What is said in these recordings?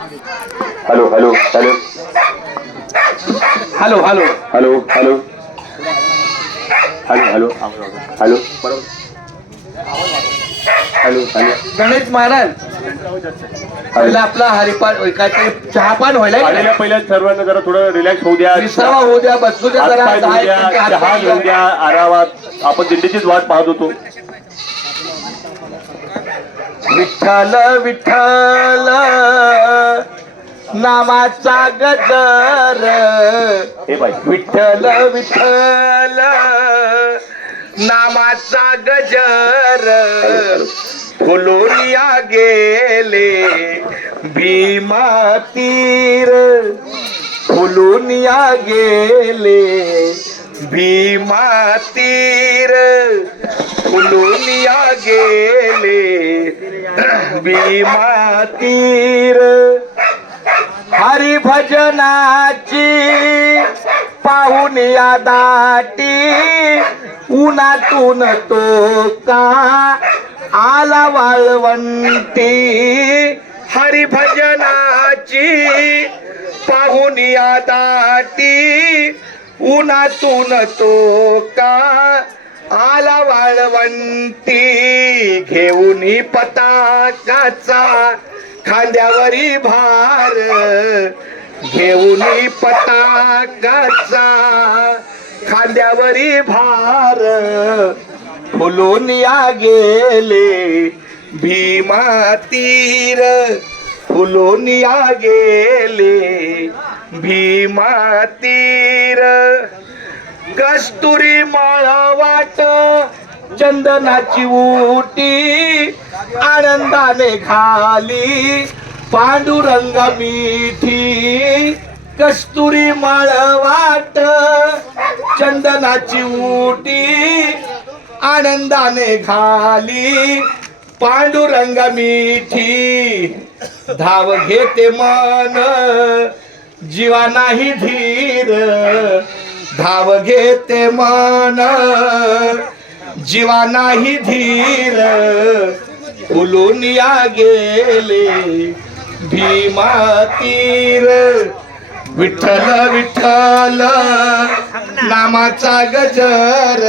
Hello hello hello hello hello hello hello hello hello hello बरोबर hello hello Ganesh Maharaj पहिला आपला हरिपाठ काहीतरी चहापान व्हायला आलेल्या पहिल्या सर्वांना जरा थोडं रिलॅक्स होऊ द्या, विसावा होऊ द्या, बसू द्या, जरा हातपाय धुऊ द्या, चहा घेऊ द्या आरामात. आपण दिंडीचीच वाट पाहत होतो. विठ्ठल विठ्ठल नामाचा गजर, हे पाहिजे विठ्ठल विठ्ठल नामाचा गजर, फुलोनिया गेले भीमा तीर, फुलोनिया गेले भीमा तीर, फुलोनिया गेले भीमा तीर. हरिभजनाची पाहुनिया दाटी, उन्हातून तो का आला वाळवंटी. हरिभजनाची पाहुनिया दाटी, उन्हातून तो का आला वाळवंटी. घेऊन पताकाचा खांद्यावरी भार, घेऊन पताकाचा खांद्यावरी भार, फुलोनिया गेले भीमा तीर, फुलोनिया गेले भीमा तीर. कस्तुरी माळवाट चंदनाची उटी, आनंदाने खाली पांडुरंग मिठी. कस्तुरी माळवाट चंदनाची उटी, आनंदाने खाली पांडुरंग मिठी. धाव घेते मन जीवा नाही धीर, धाव घेते मन जीवा नाही धीर, फुलोनिया गेले भीमा तीर. विठ्ठल विठ्ठल नामाचा गजर,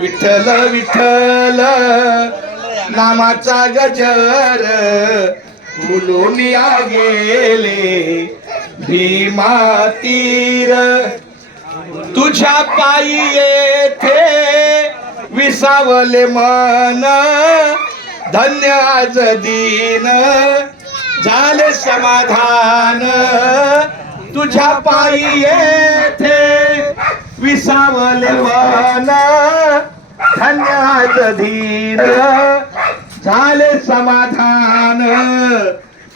विठ्ठल विठ्ठल नामाचा गजर, फुलोनिया गेले भीमा तीर. तुझ्या पायी येथे विसावले मन, धन्य आज दीन झाले समाधान. तुझ्या पायी येथे विसावले मन, धन्य आज दीन झाले समाधान.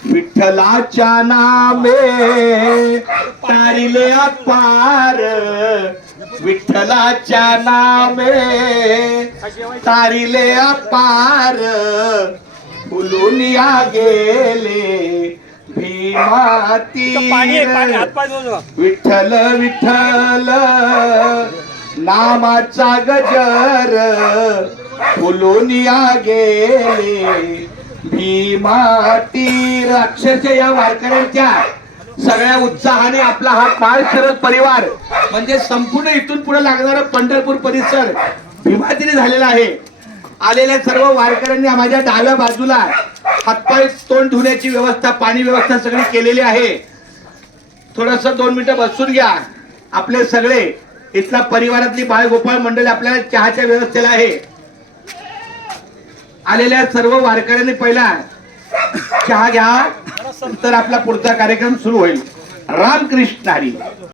विठ्ठलाच्या नामे तारिले अपार, विठ्ठलाच्या नामे तारिले अपार, फुलोनिया गेले भीमा तीर. विठ्ठल विठ्ठल नामाचा गजर, फुलोनिया गेले भीमा तीर. अक्षरशः या वारकऱ्यांच्या सगळ्या उत्साहाने आपला हा काळ शरद परिवार म्हणजे संपूर्ण इथून पुढे लागणारा पंढरपूर परिसर भीमातीने झालेला आहे. आलेल्या सर्व वारकऱ्यांनी माझ्या डाव्या बाजूला हातपाय तोंड धुण्याची व्यवस्था, पाणी व्यवस्था सगळी केलेली आहे. थोडस 2 मिनिटं बसून घ्या. आपले सगळे इथला परिवारातली बाळगोपाळ मंडळी आपल्याला चहाच्या व्यवस्थेला आहे. आलेल्या सर्व वारकऱ्यांनी पहिला चहा घ्या, नंतर आपला पुढचा कार्यक्रम सुरू होईल. रामकृष्ण हरी.